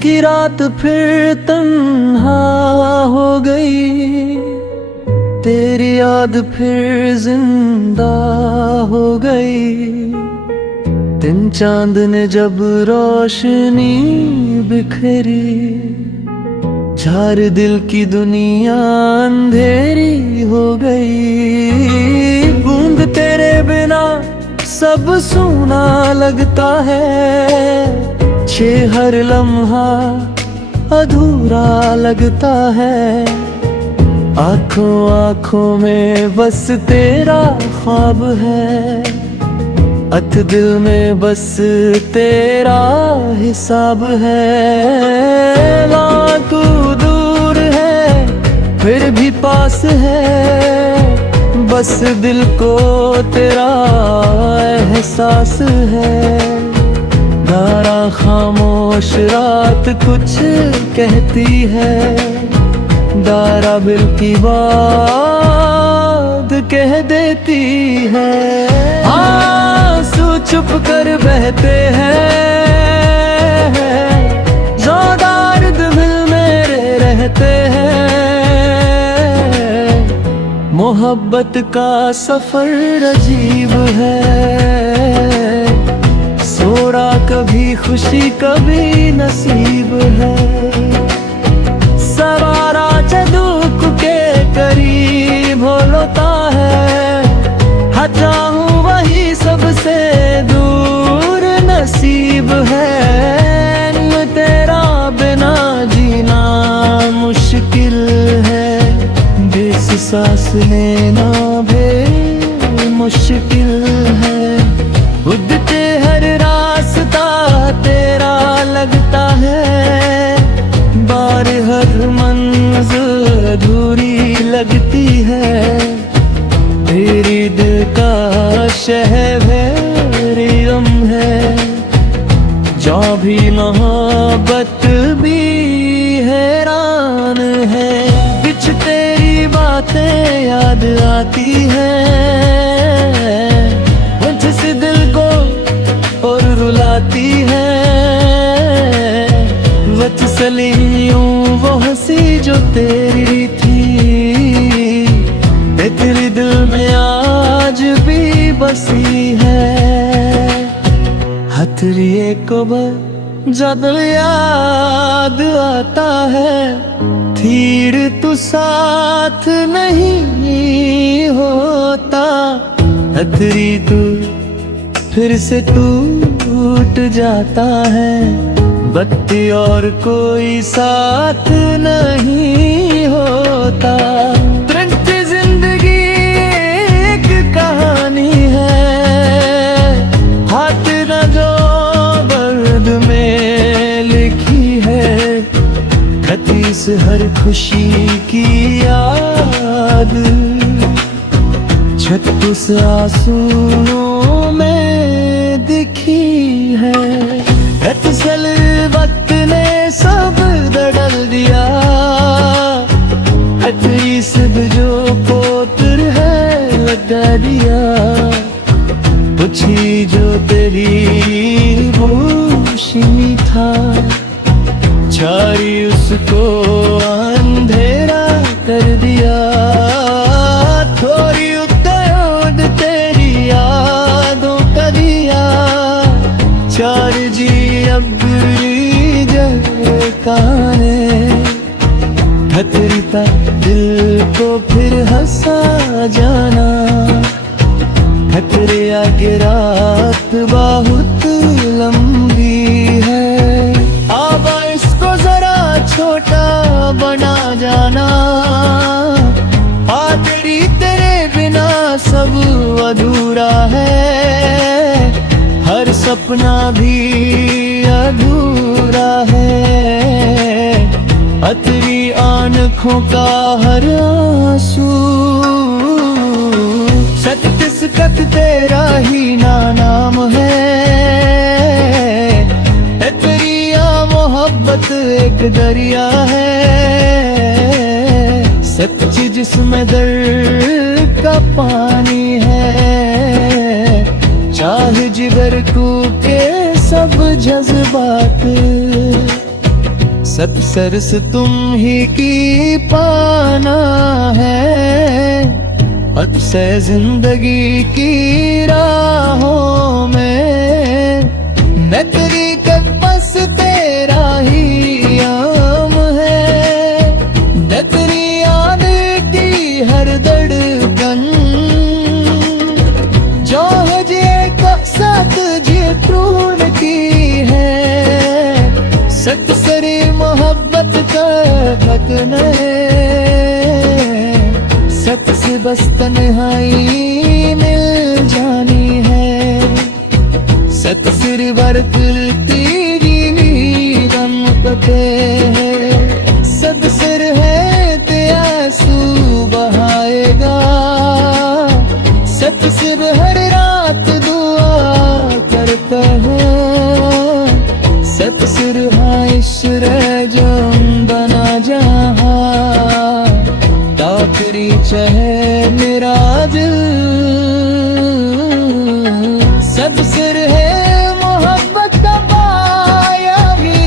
की रात फिर तन्हा हो गई, तेरी याद फिर जिंदा हो गई। दिन चांद ने जब रोशनी बिखरी, चार दिल की दुनिया अंधेरी हो गई। बूंद तेरे बिना सब सूना लगता है, हर लम्हा अधूरा लगता है। आँखों आँखों में बस तेरा ख्वाब है, अत दिल में बस तेरा हिसाब है। ना तू दूर है फिर भी पास है, बस दिल को तेरा एहसास है। दारा खामोश रात कुछ कहती है, दारा बिल की बात कह देती है। आंसू चुप कर बहते हैं, ज़ोदार दिल मेरे रहते हैं। मोहब्बत का सफर अजीब है, सोरा कभी खुशी कभी नसीब है। सवारा दुख के करीब होता है, चाहूं वही सबसे दूर नसीब है। तेरा बिना जीना मुश्किल है, बेस सांस लेना भी मुश्किल है। उड़ते हर रास्ता तेरा लगता है, बार हर मंजिल अधूरी लगती है। तेरी दिल का शहर मेरी गम है, जो भी मोहब्बत भी हैरान है। कुछ तेरी बातें याद आती हैं, मुझसे दिल को और रुलाती है। वच सलीयूं वो हंसी जो तेरी थी, तेरे दिल में आज भी बसी है। हथरिए को जब याद आता है, तीर तू साथ नहीं होता। हथरी तू फिर से टूट जाता है, बत्ती और कोई साथ नहीं होता। जिंदगी एक कहानी है, हाथ न जो दर्द में लिखी है। खती से हर खुशी की याद, छत उस आंसुओं में दिखी है। असल वक्त ने सब बदल दिया, सब जो पोतर है लगा दिया। पूछी जो तेरी रोशनी था, छाई उसको अंधेरा कर दिया। थोड़ी उतरोड तेरी यादों का दिया, चार जी अब काने। खतरता दिल को फिर हंसा जाना, खतरे आगे रात बहुत लंबी है। अब इसको जरा छोटा बना जाना, आखिरी तेरे बिना सब अधूरा है। हर सपना भी अधूरा है, तेरी आँखों का हर आंसू। सत्य सकत तेरा ही नाम है, तेरी मोहब्बत एक दरिया है। सच जिसमें दर्द का पानी है, चाहे जिगर को के सब जज्बात। सरस तुम ही की पाना है, अब से जिंदगी की राहों में मैं तेरी कब बस तेरा ही आम है। मैं तेरी याद की हर धड़कन जो हजे का साथ जे टूट की है। सत सरी मोहब्बत का ढकन सत से बस तन्हाई मिल जानी है। सत सिर बरतती गम पते है। सत सिर है ते आंसू बहाएगा। सत सिर हर रात दुआ करता है। सत सिर इश्र जो बना जहाँ आखिरी चाहे मेरा दिल। सब सिर है मोहब्बत का पाया भी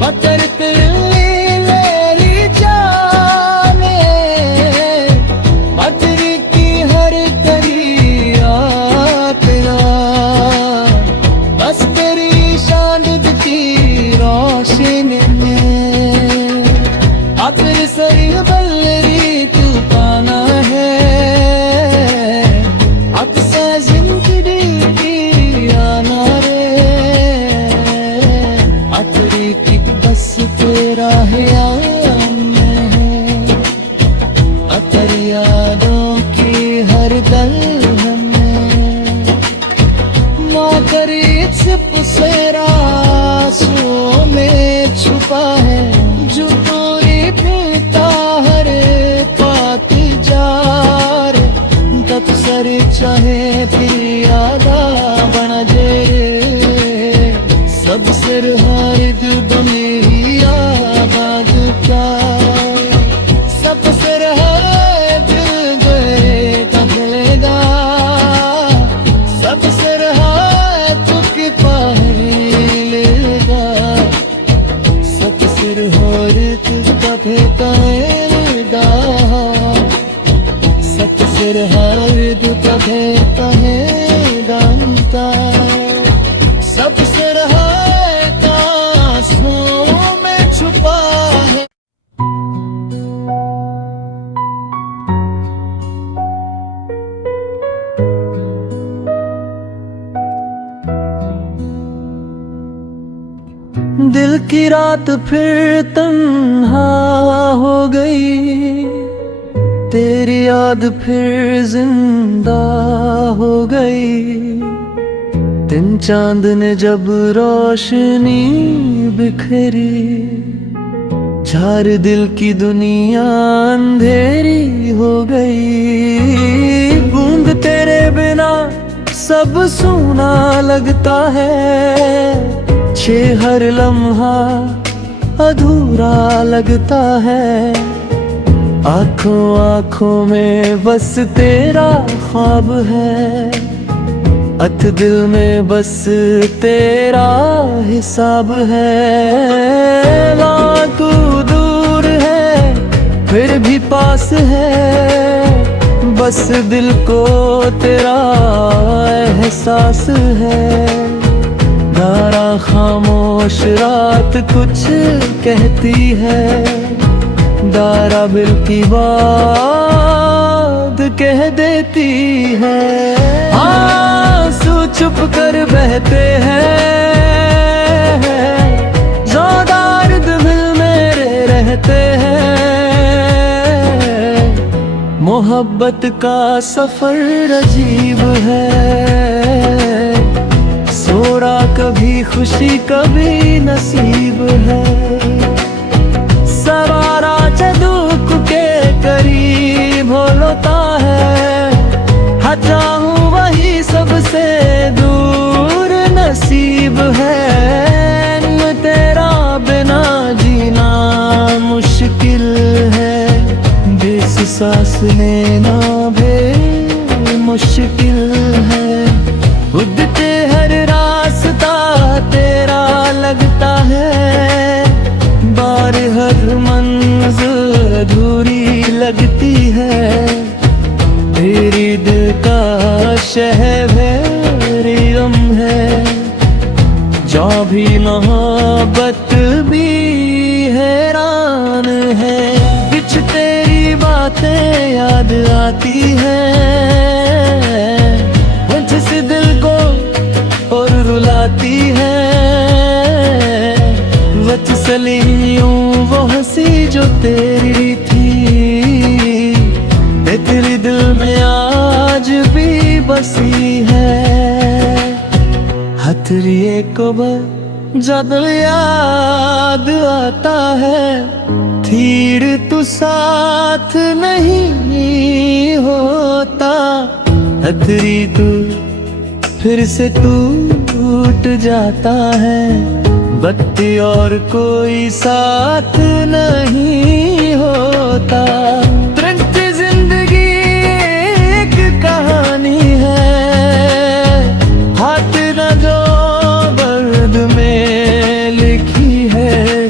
पत्थर तेरी जाने। पत्थर की हर करी तेरा बस तेरी शान की रोशनी में आखिर सही बल्लरी तू पाना है। अब से जिंदगी की आना रे आखिरी की बस तेरा है है। अतर यादों की हर दल हमें ना करी छिप से रासों में छुपा है। जो पूरी पीता हर पात जार तब सर चाहे फिर यादा बन जे। सब सिर हर दुब में ही आबाद का। सब सिर हर दिल गए कहेगा। सब सिर हर तुक पाएगा। सब सिर हर कभे कहेगा। सत सिर हर कभे कहेगा। सब सिर हर आंसुओं में छुपा है। दिल की रात फिर तन्हा हो गई। तेरी याद फिर जिंदा हो गई। दिन चांद ने जब रोशनी बिखरी। चार दिल की दुनिया अंधेरी हो गई। बूंद तेरे बिना सब सूना लगता है। हर लम्हा अधूरा लगता है। आँखों आँखों में बस तेरा ख्वाब है। अथ दिल में बस तेरा हिसाब है। ना तू दूर है फिर भी पास है। बस दिल को तेरा एहसास है। दारा खामोश रात कुछ कहती है। दारा बिल की बात कह देती है। आंसू चुप कर बहते हैं। ज़ोदार दिल मेरे रहते हैं। मोहब्बत का सफर अजीब है। सोरा कभी खुशी कभी नसीब है। सवारा दुख के करीब होता है। चाहूं वही सबसे दूर नसीब है। तेरा बिना जीना मुश्किल है। बेस सांस लेना भी मुश्किल है। उड़ते हर रास्ता तेरा लगता है। और हर मंजिल अधूरी लगती है, तेरी दिल का शहर गम है। जो भी मोहब्बत भी हैरान है, कुछ तेरी बातें याद आती है, मुझसे दिल को और रुलाती है। वत्सलियों वो हंसी जो तेरी थी, तेरे दिल में आज भी बसी है। हथरिए को जब याद आता है, तीर तू साथ नहीं होता। हथरी तू फिर से टूट जाता है, बत्ती और कोई साथ नहीं होता। तुरंत जिंदगी एक कहानी है, हाथ न जो दर्द में लिखी है।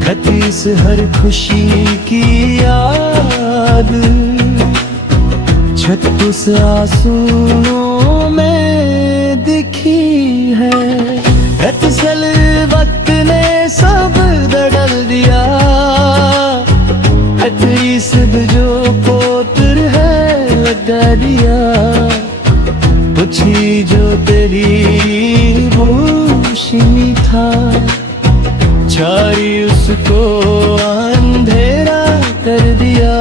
खतीस हर खुशी की याद, छत उस आंसुओं में दिखी है। असल वक्त ने सब बदल दिया, सिद्ध जो पोतर है लगा दिया। पूछी जो तेरी रोशनी था, छाई उसको अंधेरा कर दिया।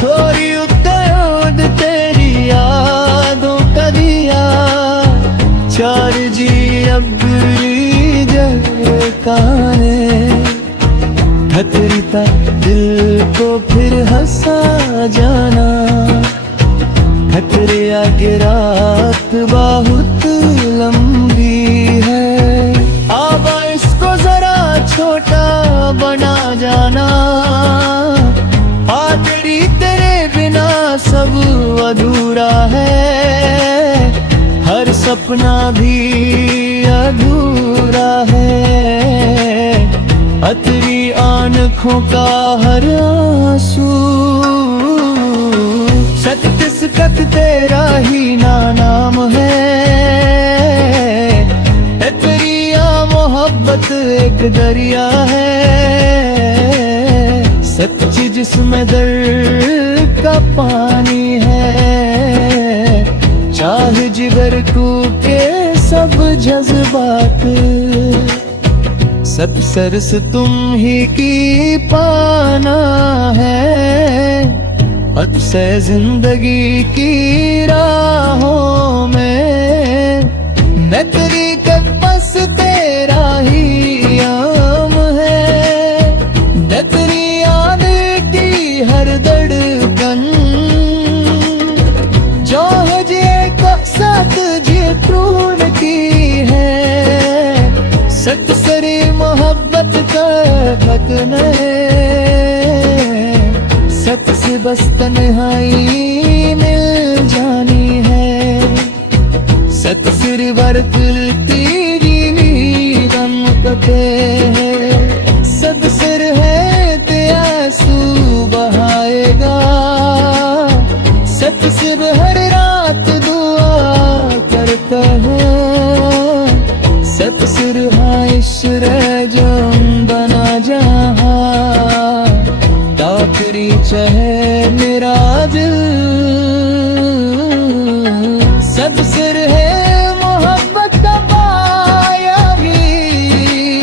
थोड़ी उतरोद तेरी यादों का दिया, चार जी अब काने। खतरीता दिल को फिर हंसा जाना, खतरे आगे रात बहुत लंबी है। अब इसको जरा छोटा बना जाना, आखिरी तेरे बिना सब अधूरा है। हर सपना भी अधूरा है, अतरी आँखों का हर आंसू। सत तेरा ही नाम है, तेरी मोहब्बत एक दरिया है। सच जिसमें दर्द का पानी है, चाहे जिगर के सब जज्बात। सब सरस तुम ही की पाना है, अब से जिंदगी की राहों में। मैं तेरी बस तेरा ही आम है, मैं तेरी याद की हर धड़कन। जो जे को साथ जे प्रून की है, सत सरे मोहब्बत का ठकन है। सत से बस तन्हाई मिल जानी है, सत सिर वर्क तेरी गम कटे है। सत सिर है ते आंसू बहाएगा, सत सिर हर रात दुआ करता है। सत सिर इश्र जो बना जहाँ, आखिरी चाहे मेरा दिल। सब सिर है मोहब्बत का पाया भी,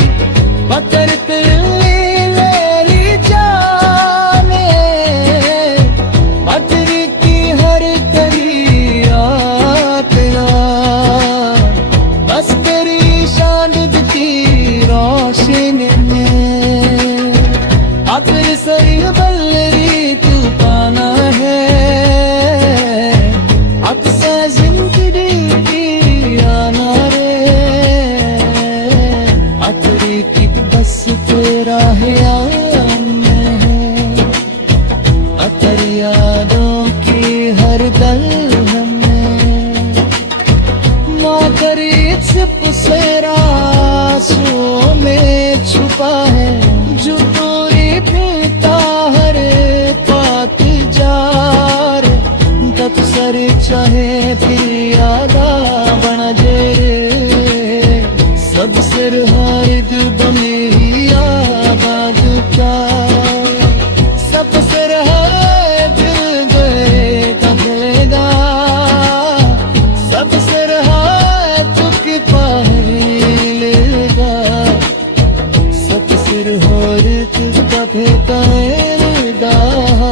कभे कहे दाहा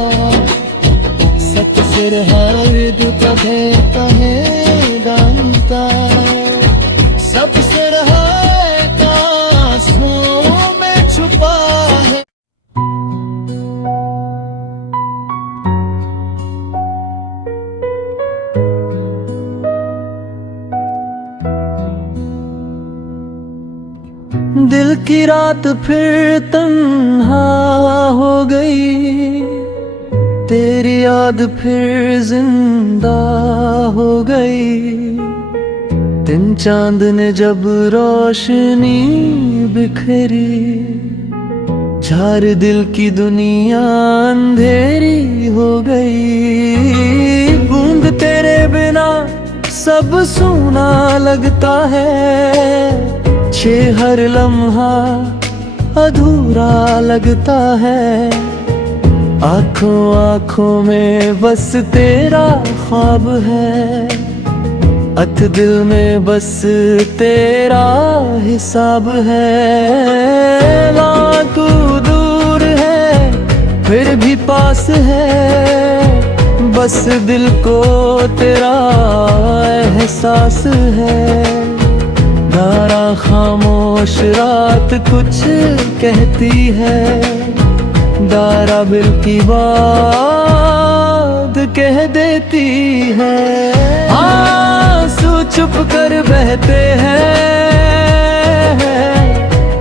सत सिर हर कभे कहे दांता सब सिर है कांसों में छुपा है। दिल की रात फिर तन्हा हो गई, तेरी याद फिर जिंदा हो गई। दिन चांद ने जब रोशनी बिखरी, चार दिल की दुनिया अंधेरी हो गई। बूंद तेरे बिना सब सूना लगता है, हर लम्हा अधूरा लगता है। आँखों आँखों में बस तेरा ख्वाब है, अत दिल में बस तेरा हिसाब है। ना तू दूर है फिर भी पास है, बस दिल को तेरा एहसास है। दारा खामोश रात कुछ कहती है, दारा बिल की बात कह देती है। आंसू चुप कर बहते हैं,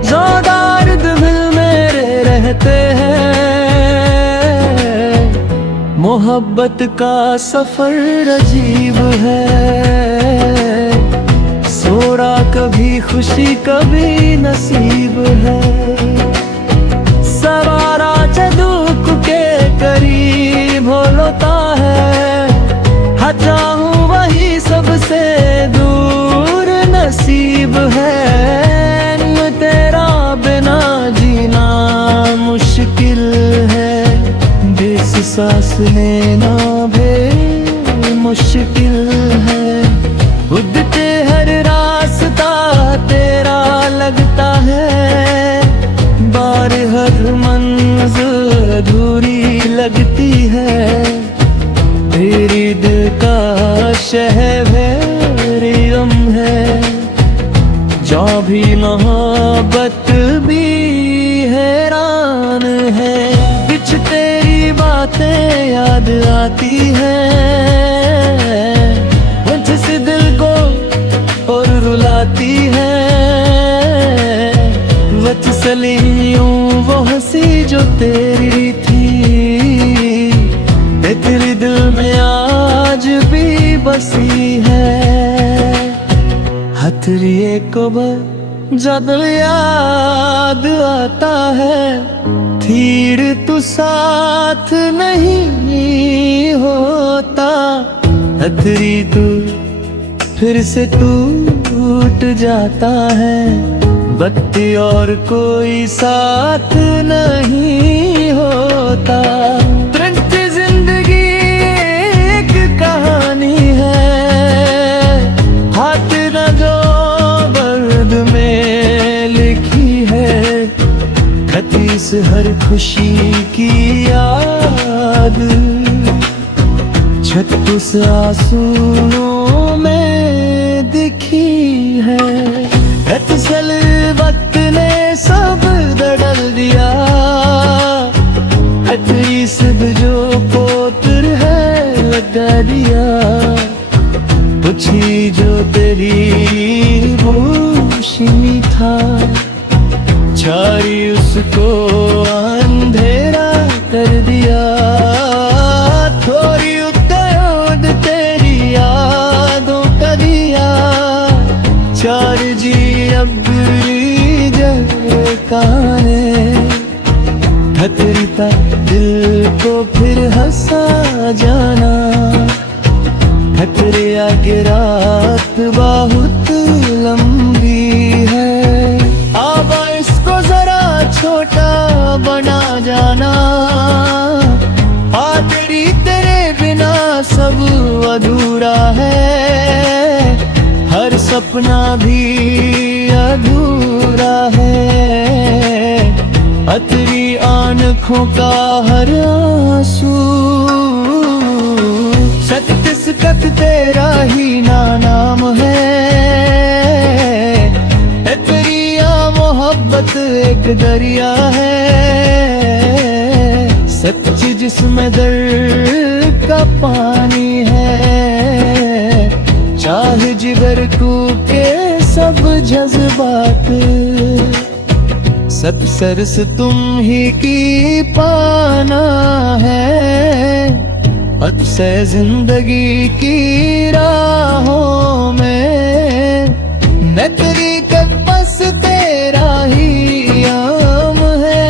ज़ोदार दिल मेरे रहते हैं। मोहब्बत का सफर अजीब है, थोड़ा कभी खुशी कभी नसीब है। सवारा दुख के करीब होता है, चाहूं वही सबसे दूर नसीब है। तेरा बिना जीना मुश्किल है, बेस सांस लेना भी मुश्किल है। उड़ते हर रास्ता तेरा लगता है, बार हर मंजिल अधूरी लगती है। तेरी दिल का शहर मेरी गम है, जो भी मोहब्बत भी हैरान है। कुछ तेरी बातें याद आती हैं, दिल को और रुलाती है। वच सलियों वो हंसी जो तेरी थी, तेरे दिल में आज भी बसी है। हथरिए को जब याद आता है, धीर तू साथ नहीं होता। हथरी तू फिर से टूट जाता है, बत्ती और कोई साथ नहीं होता। तुरंत जिंदगी एक कहानी है, हाथ न जो बर्द में लिखी है। खतीस हर खुशी की याद, छत उस आंसुओं में दिखी है। असल वक्त ने सब बदल दिया, सब जो पोतर है लगा दिया। पूछी जो तेरी रोशनी था, छाई उसको अंधेरा कर दिया। थोड़ी तेरी यादों का दिया, चार जी अब काने। खतरता दिल को फिर हंसा जाना, खतरे आगे रात बहुत लंबी है। अब इसको जरा छोटा बना जाना, आखिरी तेरे बिना सब अधूरा है। हर सपना भी अधूरा है, अतरी आँखों का हर आंसू, सत्य सकत तेरा ही नाम है। तेरी मोहब्बत एक दरिया है, सच जिसमें दर्द का पानी है। चाहे जिगर के सब जज्बात, सब सरस तुम ही की पाना है। अब से जिंदगी की राहों में मैं तेरी कद बस तेरा ही आम है।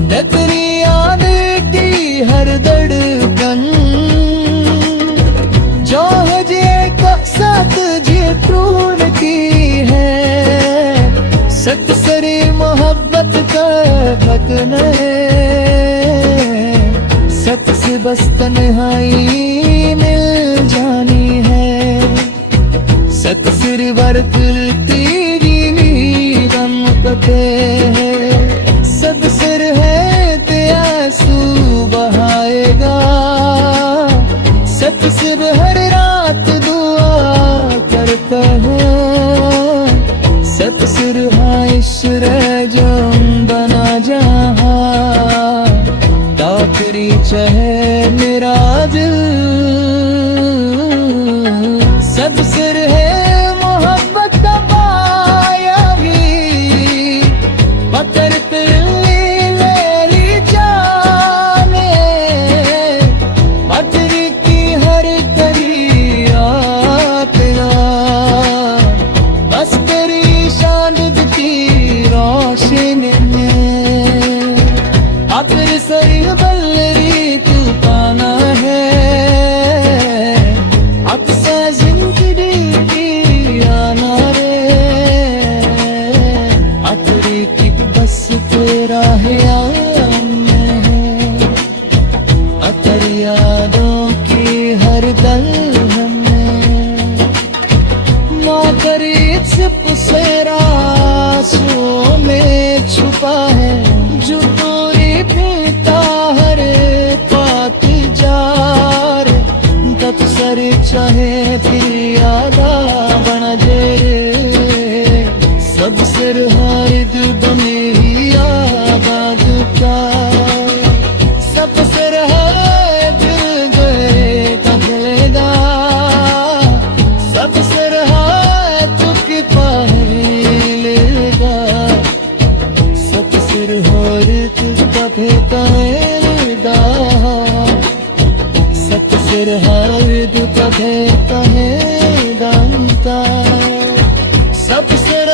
मैं तेरी याद की हर धड़कन जो हजे का साथ जे प्रून की है। सत सरी मोहब्बत का फकन सत से बस तन्हाई मिल जानी है। सत सिर वर्त तेरी गम कटे है। सत सिर है ते आंसू बहाएगा। सत सिर हर रात दुआ करता है। सत सिर इश्र जो बना जहाँ ताकरी चाहे मेरा दिल। सब सिर है मोहब्बत का पाया भी पत्थर पे मेरी जाने। पत्थर की हर करी आतेगा बस तेरी शान की रोशनी में। आखिर सही बल्लरी तू पाना है। अब से जिंदगी आना रे। आखिरी की बस तेरा है अतर यादों की हर दलहन में। नौकरी छिप से रासों में छुपा है। जो दूरी पीता हर पात जार तब सर चाहे फिर यादा बन जे। सब सिर हारिद बने ही आबाद का। सब सिर है फिर गए कहेगा। सब सिर है तुक पाएगा। सब सिर हारिद कभे कहेगा। सत सिर हारिद कभे कहेगा। सब सिर